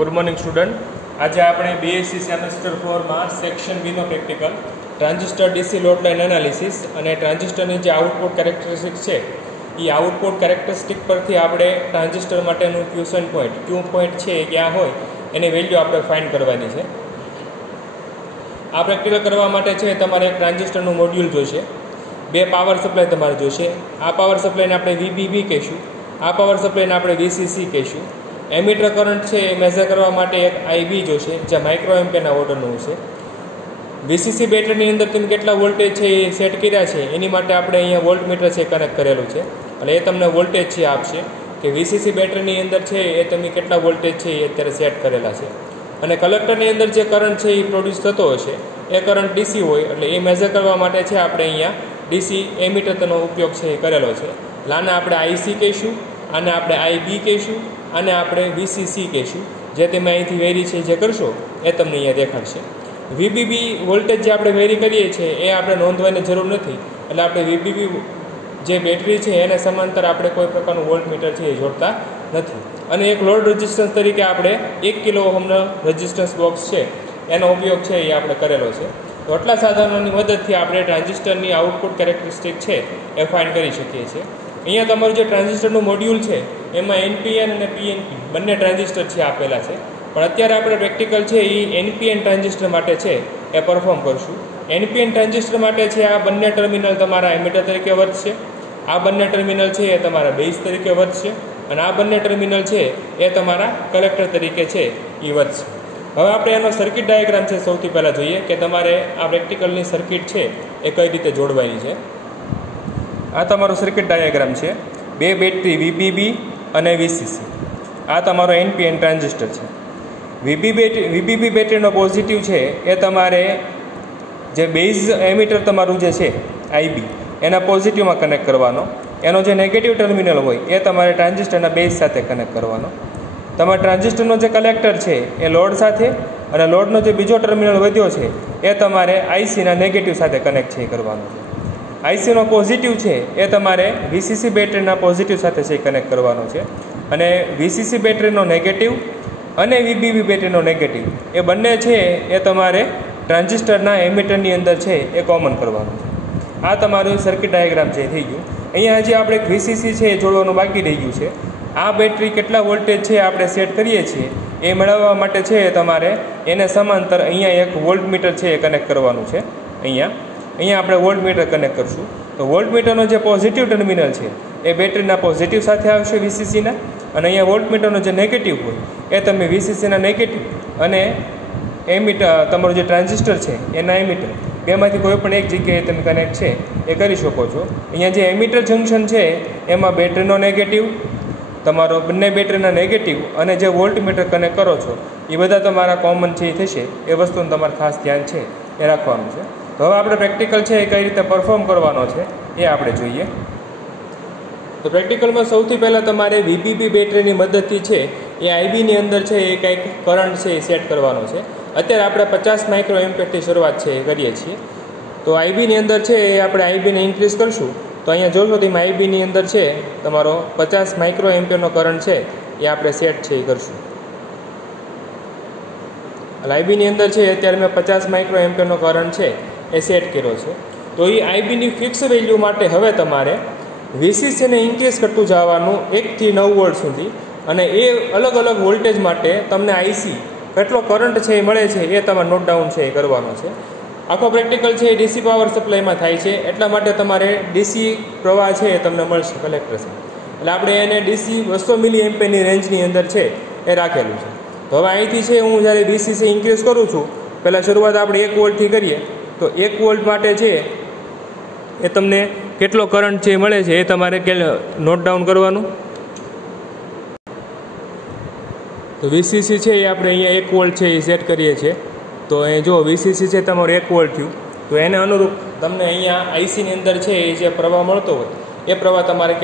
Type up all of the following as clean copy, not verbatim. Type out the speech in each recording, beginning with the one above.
Good morning student. आज આપણે BSc semester 4 માં સેક્શન બી નો practical transistor DC load line analysis અને ટ્રાન્ઝિસ્ટરની જે આઉટપુટ કેરેક્ટરિસ્ટિક છે એ આઉટપુટ કેરેક્ટરિસ્ટિક પરથી આપણે ટ્રાન્ઝિસ્ટર માટેનું ક્વેશ્ચન પોઈન્ટ ક્યુ પોઈન્ટ છે એ ક્યાં હોય એની વેલ્યુ આપણે ફાઇન્ડ કરવાની છે। આ પ્રેક્ટિકલ કરવા માટે છે તમારે એક ટ્રાન્ઝિસ્ટરનું મોડ્યુલ જોઈશે, બે પાવર સપ્લાય તમારે જોઈશે। આ પાવર સપ્લાયને આપણે વીબીબી કહીશું, આ પાવર સપ્લાયને આપણે વીસીસી કહીશું। એમીટર કરંટ છે એ મેઝર કરવા માટે એક આઈબી જોશે જે માઇક્રો એમ્પિયરના ઓર્ડરનું છે। વીસીસી બેટરીની અંદર તમે કેટલા વોલ્ટેજ છે એ સેટ કર્યા છે એની માટે આપણે અહીંયા વોલ્ટમીટર છે કનેક્ટ કરેલું છે એટલે એ તમને વોલ્ટેજ છે આપશે કે વીસીસી બેટરીની અંદર છે એ તમે કેટલા વોલ્ટેજ છે એ અત્યારે સેટ કરેલા છે। અને કલેક્ટરની અંદર જે કરંટ છે એ પ્રોડ્યુસ થતો હશે એ કરંટ ડીસી હોય એટલે એ મેઝર કરવા માટે છે આપણે અહીંયા ડીસી એમીટર તેનો ઉપયોગ છે એ કરેલો છે। આને આપણે આઈસી કહીશું, આને આપણે આઈબી કહીશું, આને આપણે વીસીસી કહીશું। જે તમે અહીંથી વેરી છે જે કરશો એ તમને અહીંયા દેખાડશે। વીબીબી વોલ્ટેજ જે આપણે વેરી કરીએ છીએ એ આપણે નોંધવાની જરૂર નથી એટલે આપણે વીબીબી જે બેટરી છે એને સમાંતર આપણે કોઈ પ્રકારનું વોલ્ટમીટર છે એ જોડતા નથી। અને એક લોડ રેઝિસ્ટન્સ તરીકે આપણે 1 કિલો ઓહમનો રેઝિસ્ટન્સ બોક્સ છે એનો ઉપયોગ છે એ આપણે કરેલો છે। તો આટલા સાધનોની મદદથી આપણે ટ્રાન્ઝિસ્ટરની આઉટપુટ કેરેક્ટરિસ્ટિક છે એ ફાઇન્ડ કરી શકીએ છીએ। અહીંયા તમારું જે ટ્રાન્ઝિસ્ટરનું મોડ્યુલ છે એમાં એનપીએન અને પીએનપી બંને ટ્રાન્ઝિસ્ટર છે આપેલા છે, પણ અત્યારે આપણે પ્રેક્ટિકલ છે એ એનપીએન ટ્રાન્ઝિસ્ટર માટે છે એ પરફોર્મ કરશું। એનપીએન ટ્રાન્ઝિસ્ટર માટે છે આ બંને ટર્મિનલ તમારા એમીટર તરીકે વર્તશે, આ બંને ટર્મિનલ છે એ તમારા બેઝ તરીકે વર્તશે અને આ બંને ટર્મિનલ છે એ તમારા કલેક્ટર તરીકે છે એ વર્તશે। હવે આપણે એનો સર્કિટ ડાયાગ્રામ છે સૌથી પહેલાં જોઈએ કે તમારે આ પ્રેક્ટિકલની સર્કિટ છે એ કઈ રીતે જોડવાની છે। આ તમારો સર્કિટ ડાયાગ્રામ છે, બે બેટરી વીબીબી અને વીસીસી। આ તમારો એનપીએન ટ્રાન્ઝિસ્ટર છે। વીબીબી બેટરીનો પોઝિટિવ છે એ તમારે જે બેઝ એમીટર તમારું જે છે આઈબી એના પોઝિટિવમાં કનેક્ટ કરવાનો, એનો જે નેગેટિવ ટર્મિનલ હોય એ તમારે ટ્રાન્ઝિસ્ટરના બેઝ સાથે કનેક્ટ કરવાનો। તમારા ટ્રાન્ઝિસ્ટરનો જે કલેક્ટર છે એ લોડ સાથે અને લોડનો જે બીજો ટર્મિનલ વધ્યો છે એ તમારે આઈસીના નેગેટિવ સાથે કનેક્ટ છે કરવાનો છે। આઈસીનો પોઝિટિવ છે એ તમારે વીસીસી બેટરીના પોઝિટિવ સાથે છે કનેક્ટ કરવાનો છે અને વીસીસી બેટરીનો નેગેટિવ અને વીબીબી બેટરીનો નેગેટિવ એ બંને છે એ તમારે ટ્રાન્ઝિસ્ટરના એમીટરની અંદર છે એ કોમન કરવાનું છે। આ તમારું સર્કિટ ડાયાગ્રામ છે થઈ ગયું। અહીંયા હજી આપણે વીસીસી છે એ જોડવાનું બાકી રહી ગયું છે। આ બેટરી કેટલા વોલ્ટેજ છે આપણે સેટ કરીએ છીએ એ મેળવવા માટે છે તમારે એને સમાંતર અહીંયા એક વોલ્ટમીટર છે એ કનેક્ટ કરવાનું છે। અહીંયા આપણે વોલ્ટમીટર કનેક્ટ કરશું તો વોલ્ટમીટરનો જે પોઝિટિવ ટર્મિનલ છે એ બેટરીના પોઝિટિવ સાથે આવશે વીસીસીના અને અહીંયા વોલ્ટમીટરનો જે નેગેટિવ હોય એ તમે વીસીસીના નેગેટિવ અને એમીટર તમારું જે ટ્રાન્ઝિસ્ટર છે એના એમીટર બેમાંથી કોઈ પણ એક જગ્યાએ તમે કનેક્ટ છે એ કરી શકો છો। અહીંયા જે એમીટર જંક્શન છે એમાં બેટરીનો નેગેટિવ, તમારો બંને બેટરીના નેગેટિવ અને જે વોલ્ટમીટર કનેક્ટ કરો છો એ બધા તમારા કોમન છે એ થશે। એ વસ્તુનું તમારે ખાસ ધ્યાન છે એ રાખવાનું છે। તો હવે આપણે પ્રેક્ટિકલ છે એ કઈ રીતે પરફોર્મ કરવાનો છે એ આપણે જોઈએ। તો પ્રેક્ટિકલમાં સૌથી પહેલાં તમારે વીબીબી બેટરીની મદદથી છે એ આઈબીની અંદર છે એ કંઈક કરંટ છે એ સેટ કરવાનો છે। અત્યારે આપણે 50 માઇક્રો એમ્પિયરથી શરૂઆત છે એ કરીએ છીએ। તો આઈબીની અંદર છે એ આપણે આઈબીને ઇન્ક્રીઝ કરશું તો અહીંયા જોશો તો એમાં આઈબીની અંદર છે તમારો 50 માઇક્રો એમ્પિયરનો કરંટ છે એ આપણે સેટ છે એ કરશું। આઈબીની અંદર છે અત્યારે મેં 50 માઇક્રો એમ્પિયરનો કરંટ છે એ સેટ કર્યો છે। તો એ આઈબીની ફિક્સ વેલ્યુ માટે હવે તમારે વીસીસીને ઇન્ક્રીઝ કરતું જવાનું 1 થી 9 વોલ્ટ સુધી અને એ અલગ અલગ વોલ્ટેજ માટે તમને આઈસી કેટલો કરંટ છે એ મળે છે એ તમારે નોટ ડાઉન છે એ કરવાનો છે। આખો પ્રેક્ટિકલ છે એ ડીસી પાવર સપ્લાયમાં થાય છે એટલા માટે તમારે ડીસી પ્રવાહ છે એ તમને મળશે કલેક્ટર છે એટલે આપણે એને ડીસી 200 મિલી એમ્પિયરની રેન્જની અંદર છે એ રાખેલું છે। તો હવે અહીંથી છે હું જ્યારે વીસીસી ઇન્ક્રીઝ કરું છું પહેલાં શરૂઆત આપણે 1 વોલ્ટથી કરીએ તો 1 વોલ્ટ માટે છે એ તમને કેટલો કરંટ છે મળે છે એ તમારે નોટ ડાઉન કરવાનું। તો વીસીસી છે એ આપણે અહીંયા 1 વોલ્ટ છે એ સેટ કરીએ છીએ તો એ જો વીસીસી છે તમારું 1 વોલ્ટ થયું તો એને અનુરૂપ તમને અહીંયા આઈસીની અંદર છે એ જે પ્રવાહ મળતો હોય એ પ્રવાહ તમારે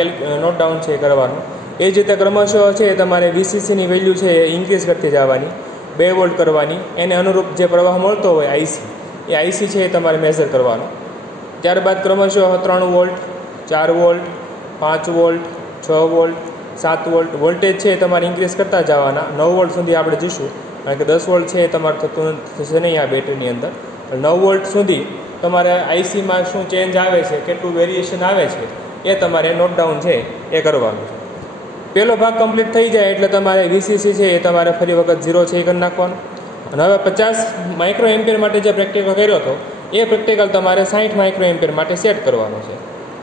નોટ ડાઉન છે કરવાનો। એ જ રીતે ક્રમશઃ છે તમારે વીસીસીની વેલ્યુ છે એ ઇન્ક્રીઝ કરતી જવાની, 2 વોલ્ટ કરવાની, એને અનુરૂપ જે પ્રવાહ મળતો હોય આઈસી એ આઈસી છે એ તમારે મેઝર કરવાનો। ત્યારબાદ ક્રમશઃ 3 volt, 4 volt, 5 volt, 6 volt 7 volt voltage છે એ તમારે ઇન્ક્રીઝ કરતા જવાના. 9 વોલ્ટ સુધી આપણે જઈશું, કારણ કે 10 વોલ્ટ છે એ તમારે થતું થશે નહીં આ બેટરીની અંદર. 9 વોલ્ટ સુધી તમારે આઈસીમાં શું ચેન્જ આવે છે, કેટલું વેરિએશન આવે છે એ તમારે નોટ ડાઉન છે એ કરવાનું છે. પહેલો ભાગ કમ્પ્લીટ થઈ જાય એટલે તમારે વીસીસી છે એ તમારે ફરી વખત 0 છે એ કરી નાખવાનું. અને હવે 50 માઇક્રો એમ્પિયર માટે જે પ્રેક્ટિકલ કર્યો હતો એ પ્રેક્ટિકલ તમારે 60 માઇક્રો એમ્પિયર માટે સેટ કરવાનો છે.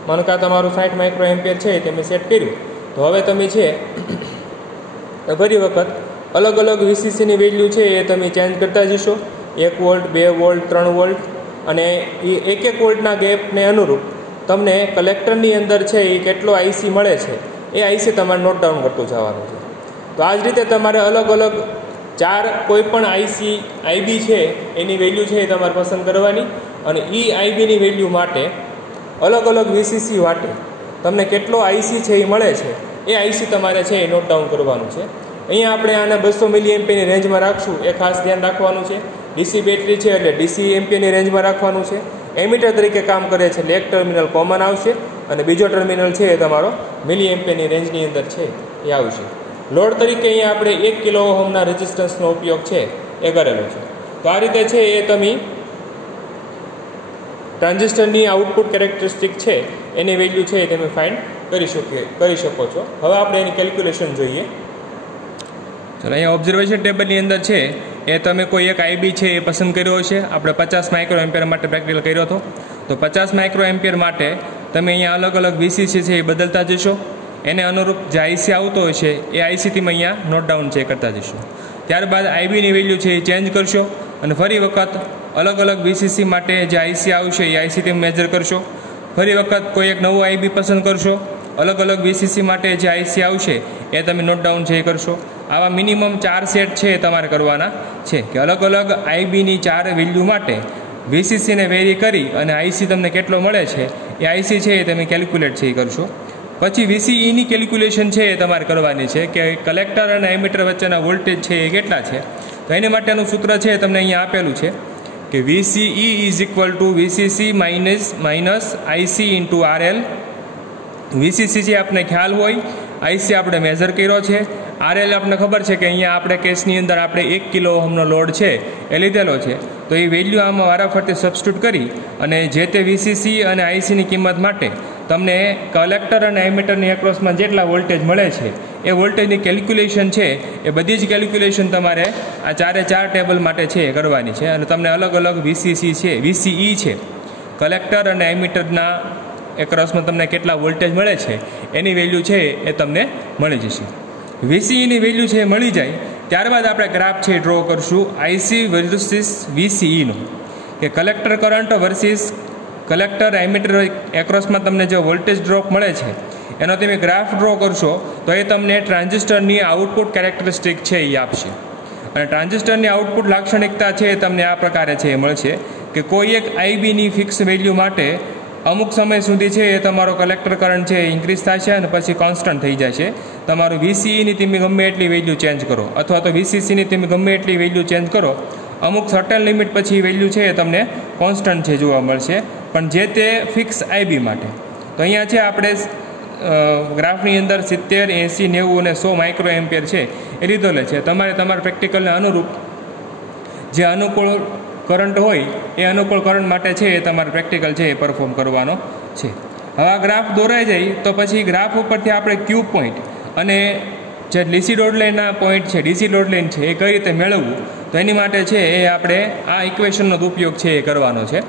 માનો કે તમારું 60 માઇક્રો એમ્પિયર છે એ તમે સેટ કર્યું, તો હવે તમે છે ફરી વખત અલગ અલગ વીસીસીની વેલ્યુ છે એ તમે ચેન્જ કરતા જશો. 1 વોલ્ટ 2 વોલ્ટ 3 વોલ્ટ અને એ 1 વોલ્ટના ગેપને અનુરૂપ તમને કલેક્ટરની અંદર છે એ કેટલો આઈસી મળે છે એ આઈસી તમારે નોટ ડાઉન કરતું જવાનું છે. તો આ જ રીતે તમારે અલગ અલગ 4 કોઈ પણ આઈબી છે એની વેલ્યુ છે એ તમારે પસંદ કરવાની, અને એ આઈબીની વેલ્યુ માટે અલગ અલગ વીસીસી માટે તમને કેટલો આઈસી છે એ મળે છે એ આઈસી તમારે છે એ નોટ ડાઉન કરવાનું છે. અહીંયા આપણે આને 200 મિલી એમ્પિયરની રેન્જમાં રાખશું, એ ખાસ ધ્યાન રાખવાનું છે. ડીસી બેટરી છે એટલે ડીસી એમ્પિયરની રેન્જમાં રાખવાનું છે. એમીટર તરીકે કામ કરે છે એટલે એક ટર્મિનલ કોમન આવશે અને બીજો ટર્મિનલ છે એ તમારો મિલી એમ્પિયરની રેન્જની અંદર છે એ આવશે. લોડ તરીકે અહીંયા આપણે 1 કિલો ઓહમના રેઝિસ્ટન્સનો ઉપયોગ છે એ કરેલો છે. તો આ રીતે છે એ તમે ટ્રાન્ઝિસ્ટરની આઉટપુટ કેરેક્ટરિસ્ટિક છે એની વેલ્યુ છે એ તમે ફાઇન્ડ કરી શકો છો. હવે આપણે એની કેલ્ક્યુલેશન જોઈએ. ચાલો, અહીંયા ઓબ્ઝર્વેશન ટેબલની અંદર છે એ તમે કોઈ એક આઈબી છે એ પસંદ કર્યો હશે. આપણે 50 માઇક્રો એમ્પિયર માટે પ્રેક્ટિકલ કર્યો હતો, તો 50 માઇક્રો એમ્પિયર માટે તમે અહીંયા અલગ અલગ વીસીસી છે એ બદલતા જશો. એને અનુરૂપ જે આઈસી આવતો હશે એ આઈસી તમે અહીંયા નોટ ડાઉન છે કરતા જશો. ત્યારબાદ આઈબીની વેલ્યુ છે એ ચેન્જ કરશો અને ફરી વખત અલગ અલગ વીસીસી માટે જે આઈસી આવશે એ આઈસી તમે મેજર કરશો. ફરી વખત કોઈ એક નવું આઈબી પસંદ કરશો. અલગ અલગ વીસીસી માટે જે આઈસી આવશે એ તમે નોટ ડાઉન છે એ કરશો. આવા મિનિમમ 4 સેટ છે એ તમારે કરવાના છે કે અલગ અલગ આઈબીની 4 વેલ્યુ માટે વીસીસીને વેરી કરી અને આઈસી તમને કેટલો મળે છે એ આઈસી છે એ તમે કેલ્ક્યુલેટ છે એ કરશો. પછી વીસીઈની કેલ્ક્યુલેશન છે એ તમારે કરવાની છે કે કલેક્ટર અને એમીટર વચ્ચેના વોલ્ટેજ છે એ કેટલા છે. તો એની માટેનું સૂત્ર છે તમને અહીંયા આપેલું છે કે VCE is equal to VCC minus IC into RL. VCC જે આપણે ખ્યાલ હોય, આઈસી આપણે મેઝર કર્યો છે, RL આપણને ખબર છે કે અહીંયા આપણે કેસની અંદર આપણે 1 કિલો ઓહમનો લોડ છે એ લીધેલો છે. તો એ વેલ્યુ આમાં વારાફરતી સબસ્ટિટ્યુટ કરી અને જે તે VCC અને આઈસીની કિંમત માટે તમને કલેક્ટર અને એમીટરની એક્રોસમાં જેટલા વોલ્ટેજ મળે છે એ વોલ્ટેજની કેલ્ક્યુલેશન છે એ બધી જ કેલ્ક્યુલેશન તમારે આ 4 ટેબલ માટે છે એ કરવાની છે. અને તમને અલગ અલગ VCE છે કલેક્ટર અને એમીટરના એક્રોસમાં તમને કેટલા વોલ્ટેજ મળે છે એની વેલ્યુ છે એ તમને મળી જશે. VCEની વેલ્યુ છે એ મળી જાય ત્યારબાદ આપણે ગ્રાફ છે ડ્રો કરશું આઈસી વર્સિસ VCEનો, કે collector current versus collector emitter એક્રોસમાં તમને જે વોલ્ટેજ ડ્રોપ મળે છે એનો તમે ગ્રાફ ડ્રો કરશો તો એ તમને ટ્રાન્ઝિસ્ટરની આઉટપુટ કેરેક્ટરિસ્ટિક છે એ આપશે. અને ટ્રાન્ઝિસ્ટરની આઉટપુટ લાક્ષણિકતા છે એ તમને આ પ્રકારે છે એ મળશે કે કોઈ એક આઈબીની ફિક્સ વેલ્યુ માટે અમુક સમય સુધી છે એ તમારો કલેક્ટર કરંટ છે એ ઇન્ક્રીઝ થશે અને પછી કોન્સ્ટન્ટ થઈ જશે. તમારું VCEની તમે ગમે એટલી વેલ્યુ ચેન્જ કરો અથવા તો VCCની તમે ગમે એટલી વેલ્યુ ચેન્જ કરો, અમુક સર્ટન લિમિટ પછી વેલ્યુ છે એ તમને કોન્સ્ટન્ટ છે જોવા મળશે, પણ જે તે ફિક્સ આઈબી માટે. તો અહીંયા છે આપણે ગ્રાફની અંદર 70, 80, 90 અને 100 માઇક્રો એમ્પિયર છે એ લીધેલો છે. તમારે તમારા પ્રેક્ટિકલને અનુરૂપ જે અનુકૂળ કરંટ હોય એ અનુકૂળ કરંટ માટે છે એ તમારે પ્રેક્ટિકલ છે એ પરફોર્મ કરવાનો છે. હવે આ ગ્રાફ દોરાઈ જાય તો પછી ગ્રાફ ઉપરથી આપણે ક્યુ પોઈન્ટ અને જે ડીસી લોડ લાઇનના પોઈન્ટ છે, ડીસી લોડ લાઇન છે એ કઈ રીતે મેળવવું, તો એની માટે છે એ આપણે આ ઇક્વેશનનો ઉપયોગ છે એ કરવાનો છે.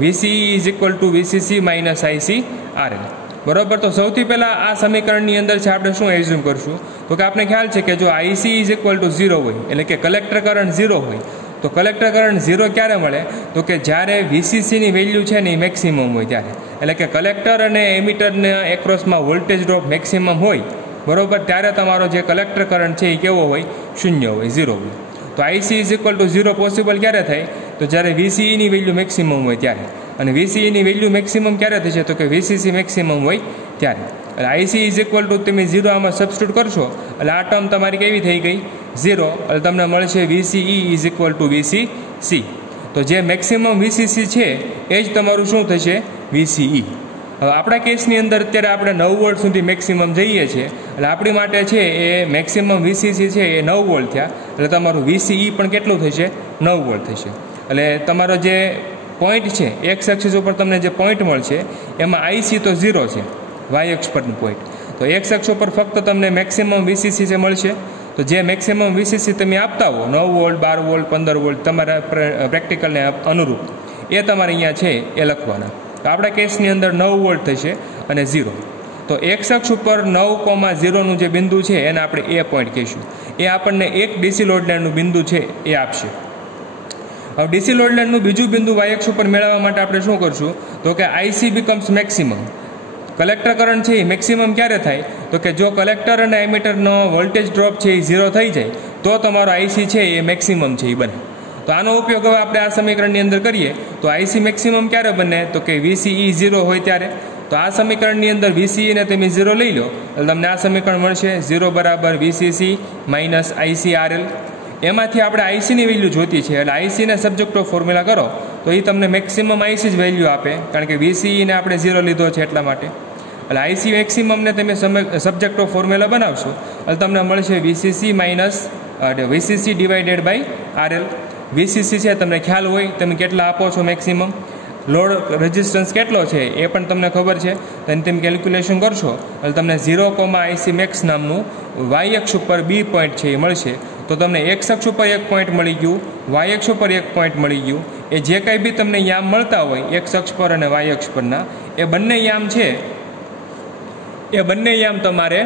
VCE is equal to VCC minus IC RL. બરાબર. તો સૌથી પહેલાં આ સમીકરણની અંદર છે આપણે શું એઝ્યુમ કરશું તો કે આપણે ખ્યાલ છે કે જો આઈસી ઇઝ ઇક્વલ ટુ 0 હોય એટલે કે કલેક્ટર કરંટ 0 હોય તો કલેક્ટર કરંટ 0 ક્યારે મળે તો કે જ્યારે VCCની વેલ્યુ છે ને એ મેક્સિમમ હોય ત્યારે, એટલે કે કલેક્ટર અને એમીટરના એક્રોસમાં વોલ્ટેજ ડ્રોપ મેક્સિમમ હોય બરાબર, ત્યારે તમારો જે કલેક્ટર કરંટ છે એ કેવો હોય, 0 હોય, 0 હોય. તો IC is equal to 0 possible ક્યારે થાય તો જ્યારે VCEની વેલ્યુ મેક્સિમમ હોય ત્યારે. અને VCEની વેલ્યુ મેક્સિમમ ક્યારે થશે તો કે VCC મેક્સિમમ હોય ત્યારે. એટલે આઈસી ઇઝ ઇક્વલ ટુ તમે 0 આમાં સબસ્ટિટ્યુટ કરશો એટલે આ ટર્મ તમારી કેવી થઈ ગઈ 0, એટલે તમને મળશે VCE is equal to VCC. તો જે મેક્સિમમ VCC છે એ જ તમારું શું થશે VCE. હવે આપણા કેસની અંદર અત્યારે આપણે 9 વોલ્ટ સુધી મેક્સિમમ જઈએ છીએ, એટલે આપણી માટે છે એ મેક્સિમમ વીસીસી છે એ 9 વોલ્ટ થયા, એટલે તમારું વીસીઈ પણ કેટલું થશે? 9 વોલ્ટ થશે. એટલે તમારો જે પોઈન્ટ છે એક્સ એક્સિસ ઉપર તમને જે પોઈન્ટ મળશે એમાં આઈસી તો 0 છે, વાય અક્ષ પરનું પોઈન્ટ. તો એક્સ અક્ષ ઉપર ફક્ત તમને મેક્સિમમ વીસીસી જે મળશે. તો જે મેક્સિમમ વીસીસી તમે આપતા હો 9 વોલ્ટ 12 વોલ્ટ 15 વોલ્ટ તમારા પ્રેક્ટિકલને અનુરૂપ એ તમારે અહીંયા છે એ લખવાના. તો આપણા કેસની અંદર 9 વોલ્ટ થશે અને 0. તો એક્સ અક્ષ ઉપર 9,0નું જે બિંદુ છે એને આપણે એ પોઈન્ટ કહીશું. એ આપણને એક ડીસી લોડ લાઇનનું બિંદુ છે એ આપશે. હવે ડીસી લોડ લાઇનનું બીજું બિંદુ વાય અક્ષ ઉપર મેળવવા માટે આપણે શું કરશું? તો કે IC becomes maximum. Collector current છે એ મેક્સિમમ ક્યારે થાય? તો કે જો કલેક્ટર અને એમીટરનો વોલ્ટેજ ડ્રોપ છે એ 0 થઈ જાય તો તમારો આઈસી છે એ મેક્સિમમ છે એ બને. તો આનો ઉપયોગ હવે આપણે આ સમીકરણની અંદર કરીએ તો આઈસી મેક્સિમમ ક્યારે બને? તો કે વીસીઈ 0 હોય ત્યારે. તો આ સમીકરણની અંદર વીસીઈને તમે 0 લઈ લો એટલે તમને આ સમીકરણ મળશે 0 બરાબર વીસીસી માઇનસ આઈસી આરએલ. એમાંથી આપણે આઈસીની વેલ્યુ જોતી છે એટલે આઈસીને સબ્જેક્ટ ઓફ ફોર્મ્યુલા કરો તો એ તમને મેક્સિમમ આઈસી જ વેલ્યુ આપે, કારણ કે વીસીઈને આપણે 0 લીધો છે એટલા માટે. એટલે આઈસી મેક્સિમમને તમે સબ્જેક્ટ ઓફ ફોર્મ્યુલા બનાવશો એટલે તમને મળશે VCC minus VCC divided by RL. VCC છે તમને ખ્યાલ હોય તમે કેટલા આપો છો મેક્સિમમ, લોડ રેઝિસ્ટન્સ કેટલો છે એ પણ તમને ખબર છે, તો તમે કેલ્ક્યુલેશન કરશો એટલે તમને 0, આઈસી મેક્સ નામનું વાય અક્ષ ઉપર બી પોઈન્ટ છે એ મળશે. તો તમને એક્સ અક્ષ ઉપર એક પોઈન્ટ મળી ગયું, વાય અક્ષ ઉપર એક પોઈન્ટ મળી ગયું. એ જે કંઈ બી તમને યામ મળતા હોય એક્સ અક્ષ પર અને વાય અક્ષ પરના એ બંને યામ છે એ બંને યામ તમારે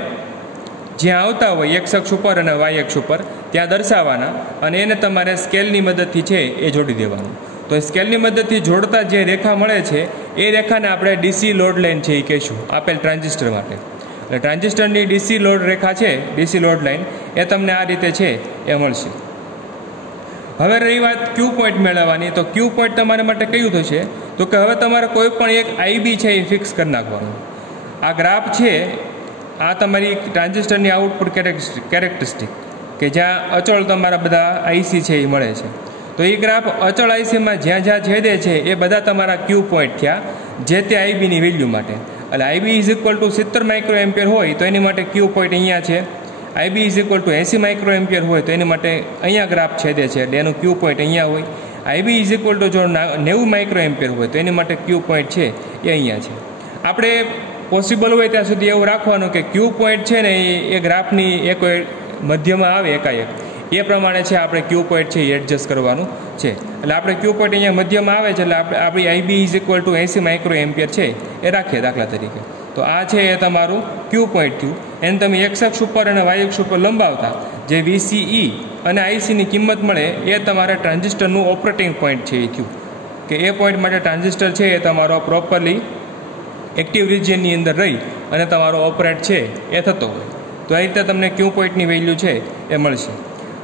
જ્યાં આવતા હોય એક્સ અક્ષ ઉપર અને વાય અક્ષ ઉપર ત્યાં દર્શાવવાના અને એને તમારે સ્કેલની મદદથી છે એ જોડી દેવાનું. તો સ્કેલની મદદથી જોડતા જે રેખા મળે છે એ રેખાને આપણે ડીસી લોડ લાઇન છે એ કહીશું આપેલ ટ્રાન્ઝિસ્ટર માટે. એટલે ટ્રાન્ઝિસ્ટરની ડીસી લોડ રેખા છે, ડીસી લોડ લાઇન એ તમને આ રીતે છે એ મળશે. હવે રહી વાત ક્યુ પોઈન્ટ મેળવવાની, તો ક્યુ પોઈન્ટ તમારા માટે કયું થશે? તો કે હવે તમારે કોઈ પણ એક આઈબી છે એ ફિક્સ કરી નાખવાનું. આ ગ્રાફ છે આ તમારી ટ્રાન્ઝિસ્ટરની આઉટપુટ કેરેક્ટરિસ્ટિક કે જ્યાં અચળ તમારા બધા આઈસી છે એ મળે છે. તો એ ગ્રાફ અચળ આઈસીમાં જ્યાં જ્યાં છેદે છે એ બધા તમારા ક્યુ પોઈન્ટ થયા જે તે આઈબીની વેલ્યુ માટે. એટલે IB is equal to 70 micro ampere હોય તો એની માટે ક્યુ પોઈન્ટ અહીંયા છે. IB is equal to 80 micro ampere હોય તો એની માટે અહીંયા ગ્રાફ છેદે છે એટલે એનું ક્યુ પોઈન્ટ અહીંયા હોય. આઈબી ઇઝ ઇક્વલ ટુ જો 90 માઇક્રો એમ્પિયર હોય તો એની માટે ક્યુ પોઈન્ટ છે એ અહીંયા છે. આપણે પોસિબલ હોય ત્યાં સુધી એવું રાખવાનું કે ક્યુ પોઈન્ટ છે ને એ ગ્રાફની એક મધ્યમાં આવે એકાએક એ પ્રમાણે છે આપણે ક્યુ પોઈન્ટ છે એ એડજસ્ટ કરવાનું છે. એટલે આપણે ક્યુ પોઈન્ટ અહીંયા મધ્યમાં આવે છે એટલે આપણી IB is equal to 80 micro ampere છે એ રાખીએ દાખલા તરીકે. તો આ છે એ તમારું ક્યુ પોઈન્ટ થયું. એને તમે એક્સ અક્ષ ઉપર અને વાય અક્ષ ઉપર લંબાવતા જે વીસીઈ અને આઈસીની કિંમત મળે એ તમારા ટ્રાન્ઝિસ્ટરનું ઓપરેટિંગ પોઈન્ટ છે એ થયું કે એ પોઈન્ટ માટે ટ્રાન્ઝિસ્ટર છે એ તમારો પ્રોપરલી એક્ટિવ રિજિયનની અંદર રહી અને તમારો ઓપરેટ છે એ થતો હોય. તો આ રીતે તમને ક્યુ પોઈન્ટની વેલ્યુ છે એ મળશે.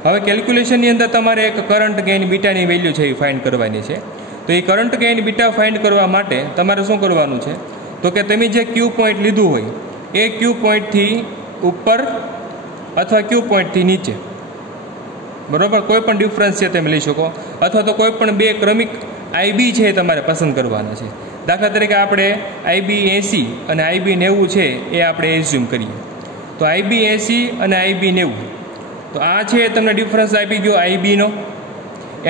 હવે કેલ્ક્યુલેશનની અંદર તમારે એક કરંટ ગેઇન બીટાની વેલ્યુ છે એ ફાઇન્ડ કરવાની છે. તો એ કરંટ ગેઇન બીટા ફાઇન્ડ કરવા માટે તમારે શું કરવાનું છે? તો કે તમે જે ક્યુ પોઈન્ટ લીધું હોય એ ક્યુ પોઈન્ટથી ઉપર અથવા ક્યુ પોઈન્ટથી નીચે, બરાબર, કોઈ પણ ડિફરન્સ છે તમે લઈ શકો, અથવા તો કોઈ પણ બે ક્રમિક આઈબી છે એ તમારે પસંદ કરવાના છે. દાખલા તરીકે આપણે આઈબી 80 અને આઈબી 90 છે એ આપણે એઝ્યુમ કરીએ. તો આઈબી 80 અને આઈબી 90, તો આ છે તમને ડિફરન્સ આપી ગયો આઈબીનો.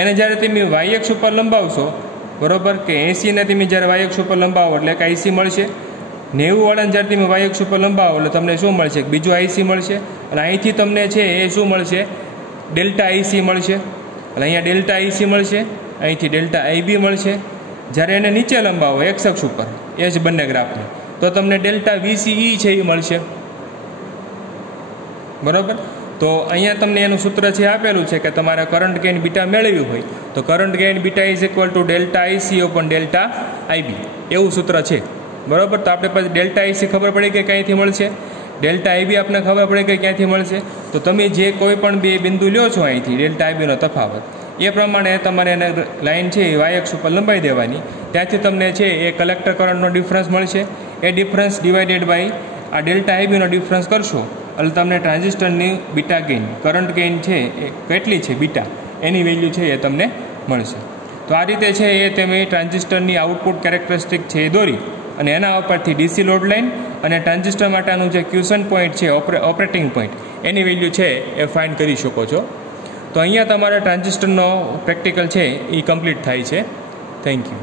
એને જ્યારે તમે વાય અક્ષ ઉપર લંબાવશો, બરાબર, કે 80ને તમે જ્યારે વાય અક્ષ ઉપર લંબાવો એટલે એક આઈસી મળશે. 90 વાળાને જ્યારે તમે વાય અક્ષ ઉપર લંબાવો એટલે તમને શું મળશે? બીજું આઈસી મળશે. અને અહીંથી તમને છે એ શું મળશે? ડેલ્ટા આઈસી મળશે. એટલે અહીંયા ડેલ્ટા આઈસી મળશે, અહીંથી ડેલ્ટા આઈબી મળશે. જ્યારે એને નીચે લંબાવો એક્સ અક્ષ ઉપર એ જ બંને ગ્રાફને તો તમને ડેલ્ટા વીસીઈ છે એ મળશે, બરાબર. તો અહીંયા તમને એનું સૂત્ર છે આપેલું છે કે તમારે કરંટ ગેઇન બીટા મેળવ્યું હોય તો current gain beta is equal to delta IC open delta IB એવું સૂત્ર છે, બરાબર. તો આપણે પછી ડેલ્ટા આઈસી ખબર પડી કે ક્યાંયથી મળશે, ડેલ્ટા આઈબી આપણને ખબર પડે કે ક્યાંથી મળશે. તો તમે જે કોઈ પણ બે બિંદુ લ્યો છો અહીંથી ડેલ્ટા આઈબીનો તફાવત એ પ્રમાણે તમારે એને લાઇન છે એ વાય અક્ષ ઉપર લંબાઈ દેવાની. ત્યાંથી તમને છે એ કલેક્ટર કરંટનો ડિફરન્સ મળશે. એ ડિફરન્સ ડિવાઇડેડ બાય આ ડેલ્ટા આઈબીનો ડિફરન્સ કરશો એટલે તમને ટ્રાન્ઝિસ્ટરની બીટા ગેઇન, કરંટ ગેઇન છે એ કેટલી છે બીટા એની વેલ્યુ છે એ તમને મળશે. તો આ રીતે છે એ તમે ટ્રાન્ઝિસ્ટરની આઉટપુટ કેરેક્ટરિસ્ટિક છે એ દોરી અને એના ઉપરથી ડીસી લોડ લાઇન અને ટ્રાન્ઝિસ્ટર માટેનું જે ક્યુસન પોઈન્ટ છે ઓપરેટિંગ પોઈન્ટ એની વેલ્યુ છે એ ફાઇન્ડ કરી શકો છો. તો અહીંયા તમારા ટ્રાન્ઝિસ્ટરનો પ્રેક્ટિકલ છે એ કમ્પ્લીટ થાય છે. Thank you.